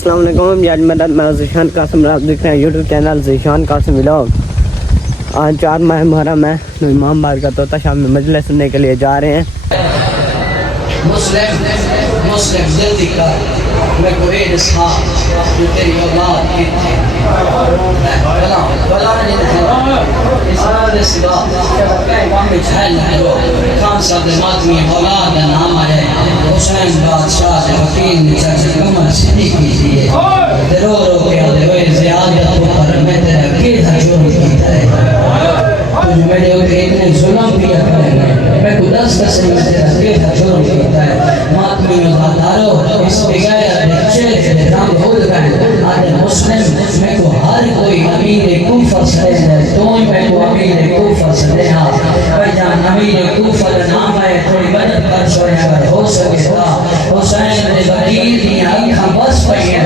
अस्सलाम वालेकुम यार मैं ज़ीशान कासिम, आप देख रहे हैं YouTube channel Zeeshan Qasim vlog. आज 4 माह मुहर्रम है, इमाम बार का तोता शाम में मजलिस सुनने के लिए जा रहे हैं। मुस्लिम जल्दी कर, मैं कोई इसहाक जो तेरी औलाद की थी बला नहीं इसहाक सिवा में झल है खान साहब ने मातमी औलाद का नाम है हुसैन बादशाह ने वकील ने चाचा उमर सिद्दीक की दिए रो रो के हुए ज़ियादत पर मैं तेरा क्या जुर्म किया है तुझ मेरे ऊपर इतने जुल्म किया करेंगे मैं को 10 कसम में तेरा क्या जुर्म किया है मातमी वफादारो इस बिगाया बच्चे ने काम भूल गए आज मुस्लिम मैं को हर कोई अमीर कूफा से तो मैं को अमीर कूफा से हां भाई जान अमीर कूफा का नाम है थोड़ी मदद कर सोया अगर हो सके तो हुसैन ने वकील की आंखें बस पई है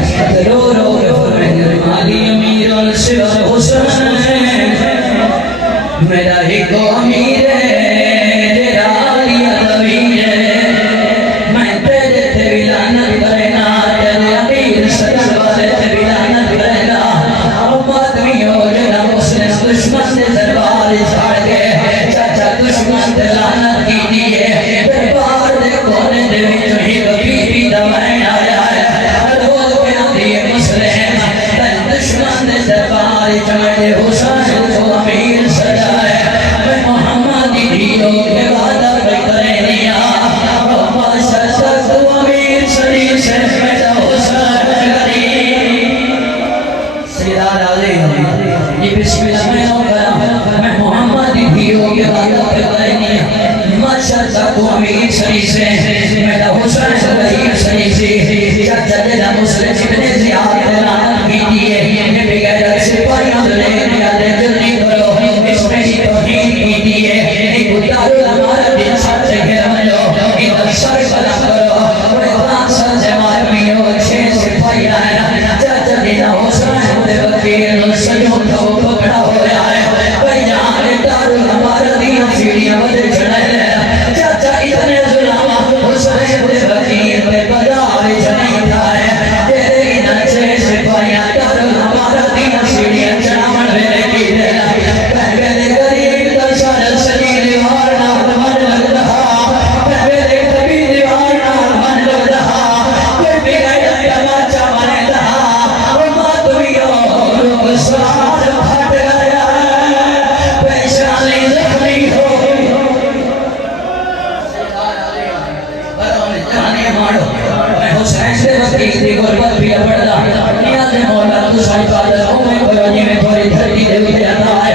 रो रो के माली अमीर और सिवा हुसैन मेरा एक अमीर है तेरा अली अमीर है मैं तेरे ते विलानत करना तेरे अमीर सदा वाले ते विलानत करना आदमी और ना मुस्लिम दुश्मन ने दरबार छाड़ के चाचा दुश्मन ने लानत की दिए दरबार दे कोने दे विच ही बीबी दवाएं आया है रोज के दिए मुस्लिम तन दुश्मन ने दरबार छाड़ के हुसैन को अमीर सजा मैं मोहम्मद दियो के वादा करे निया बाबा सच तो अमीर शरीफ से मेरा हुसैन करी सीधा राजी ये बिस्मिल्लाह मैं करा मैं मोहम्मद दियो के वादा करे निया माशाअल्लाह तो अमीर शरीफ से मेरा हुसैन करी शरीफ से चाचा तेरा मुस्लिम इतने ज़ियादत लानत की दिए ये बेगैरत सिपाहियों ने निकाले जल्दी करो इसमें ही तौहीद की दिए उतारो हमारा दिल सच के रमलो इधर सर बना करो मैं पांच जमात में हो छह सिपाहियां चाचा देना हुसैन दे वकील सजो तो पकड़ा होया है भाई जान तारो हमारा दिल सीढ़ियां बदे चढ़ाए चाचा इतने जुल्म हुसैन दे वकील पे बाजार नहीं था तेरे इन छह सिपाहियां तारो हमारा दिल सीढ़ियां चढ़ावन वेले की पहले गरीब दर्शन शरीर वारना मन लगदा पहले कभी दीवाना मन लगदा कोई बिगड़ तमाचा बनदा ओ मातमियो लोग सवार फट गया पेशानी जख्मी हो जाने मारो मैं हुसैन से वकील दी गुरबत भी पड़दा नियाज मौला तू साई बादल हो मैं करो जी में थोड़ी धरती दे उते आता है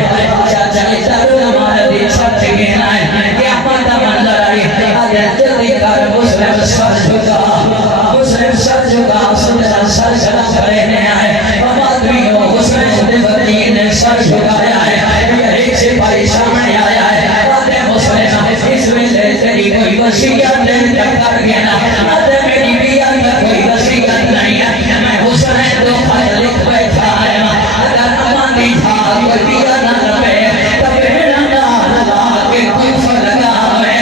चाचा इतारो हमारा दिल सच के है क्या पता मंजर आई आज जल्दी कर मुस्लिम सर झुका मुस्लिम सर झुका सुंदर सर झुका करे ने आए आदमी हो हुसैन दे वकील ने सर झुकाया है ये एक सिपाही सामने आया है आदे मुस्लिम इस वेले तेरी कोई वसीयत नहीं कर गया आदे मेरी बिया का कोई वसीयत नहीं है मैं हुसैन तो खाया लिख बैठा है अगर अमानी था कोई बिया ना लगे तब मेरा ना लगा के कुछ लगा मैं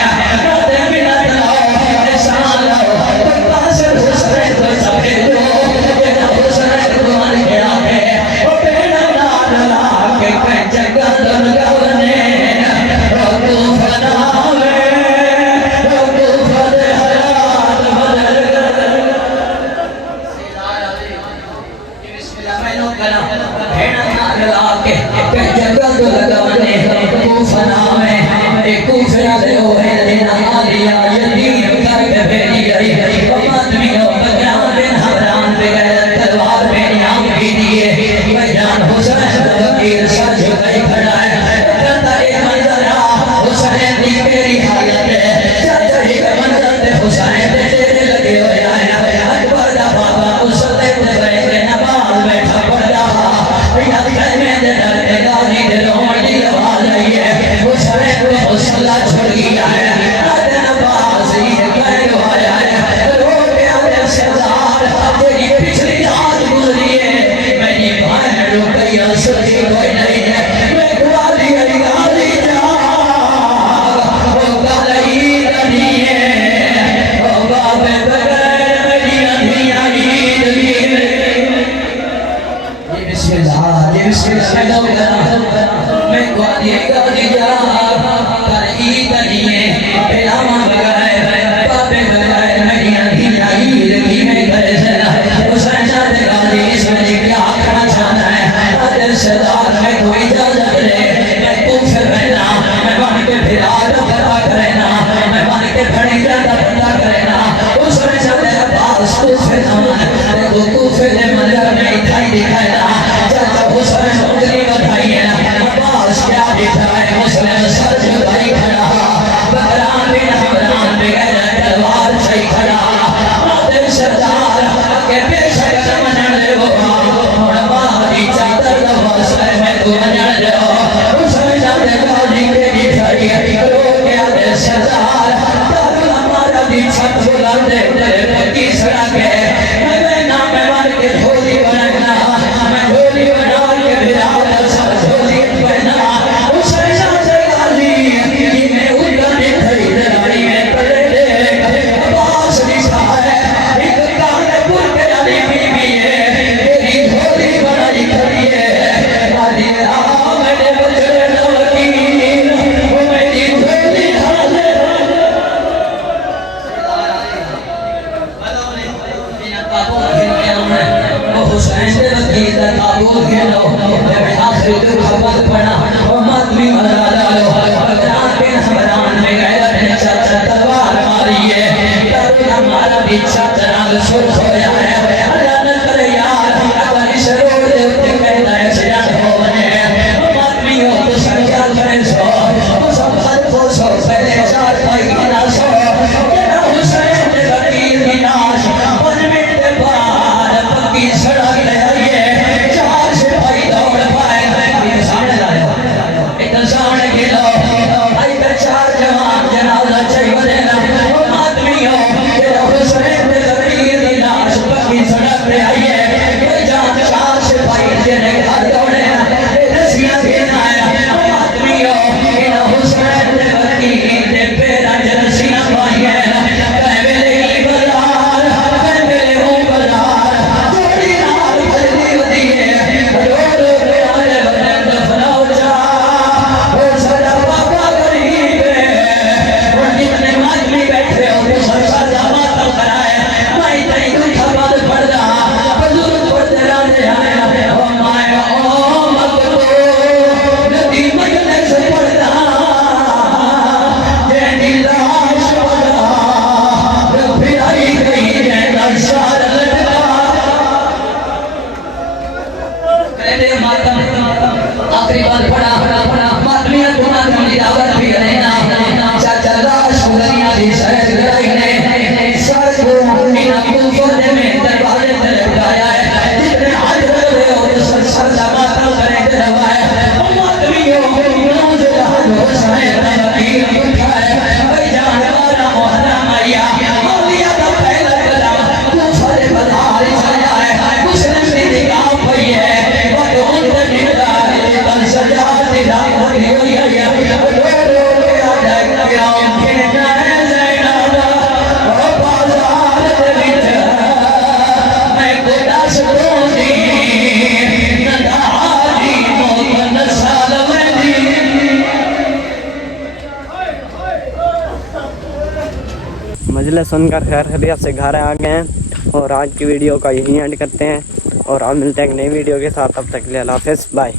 आदे बिना लाओ साल तो पास हुसैन तो सबे दो तेरा हुसैन को मान गया है ओ बेना ना लगा के जगह लगावने तो फनावे छोड़ गया है नवाज ये क्या आया میں گوادی گاڑی جا کر عید نہیں پیلاما بگائے پاپے بگائے میریاں دھیائی لگی میں گھر سنا حسین شاہ گاڑی اس میں کیا کرنا چاہتا ہے حضر سردار میں کوئی اجازت لے میں تو پھر رہنا میں بن کے پھر آدھا پتا کرنا میں بن کے پھڑی جاتا پتا کرنا حسین شاہ عباس تو پھر نمان تو پھر منظر میں دکھائی دکھائنا چاچا حسین اگلی بتائی ہے عباس کیا دکھائے مسلم سر جھکائی کھڑا بکران بن حمران بغیر تلوار چھائی کھڑا حضر سردار کے پیش اگر منن لے وہ ہماری چادر لباس میں تو منن لے حسین شاہ گاڑی کے دکھائی کرو کیا حضر سردار ہمارا دی چھت بلا دے پکی سڑا کے میں نام مان کے دھولی بننا میں دھولی بنا کے بلال سر دھولی بنا حسین شاہ گاڑی میں اٹھا دی کھڑی دلائی میں پڑے دے عباس لکھا ہے ایک کانے پور کے علی بی بی ہے میری دھولی بنائی کھڑی ہے علی رام نے بچڑے نوکین وہ میری دھولی حاضر حسین سے وکیل تابوت گھنو جب آخری دل خبر پڑا وہ ماتمی مدرہ ڈالو بکران بن حمران میں غیرت نے چاچا تلوار ماری ہے تارون ہمارا بھی چاچا نال سرخ ہویا ہے اللہ نہ کرے یار اگر اس روڑ دے اتے کہتا ہے سیان ہو بنے ماتمی ہو تو سرکیال کرے سو تو سب خد کو سو پہلے چار پائی گنا سو جنا حسین دے وکیل کی ناش پن منٹ بعد پکی سڑک لے آئیے چار سپاہی دوڑ پائے ایک سامنے لائے ایک سامنے گلو آئی کر چار جوان جنازہ چاہی بدینا آدمی ہو کہ حسین دے وکیل کی ناش پکی سڑک لے آئیے کوئی جان چار سپاہی جنے گھر دوڑے رسیاں گھنا ہے آدمی ہو کہ حسین دے وکیل دے پیرا جنسیاں پائیے کہے میرے ہی بزار کہے میرے ہوں بزار جوڑی نال بھجنی ودیے رو رو کے آنے بنے دفناؤ جا وہ سجا پاپا غریب ہے وہ جتنے آدمی بیٹھے ہو وہ سب سجا ماتم کرائے میں تئی دکھا بات پڑ رہا بزرگ پڑھتے رانے آئے وہ مائے او مکتو ندی مجلس پڑھ رہا یہ نیلاش ودا پھر آئی گئی ہے نشار لٹکا کہتے ماتم آخری بات پڑا ماتمیاں تمہاں کی دعوت بھی رہنا چاچا لاش دنیا دی شہد لڑائی نے سر کو انہاں کو فردے میں دروازے پر لٹکایا ہے جتنے حج رہے ہو تو سر سر ماتم کریں دروائے ماتمیوں نوز جہاں حسین وکیل اٹھا ہے بھائی جان والا محرم آیا مولیہ دا پہلا قدم دوسرے بازار چلا ہے مسلم دی نگاہ پئی ہے بڑو اندر نگاہ تن سجا دی رات ہوئی ہوئی ہے رو کے آجا گراؤں کے جائے زینادا وہ بازار دے وچ میں کودا سکوں دی نداری موت نسال ویندی مجلس سن کر خیر خیریت سے گھر آ گئے ہیں اور آج کی ویڈیو کا یہی اینڈ کرتے ہیں اور آپ ملتے ہیں ایک نئی ویڈیو کے ساتھ. تب تک کے لیے اللہ حافظ. بائے.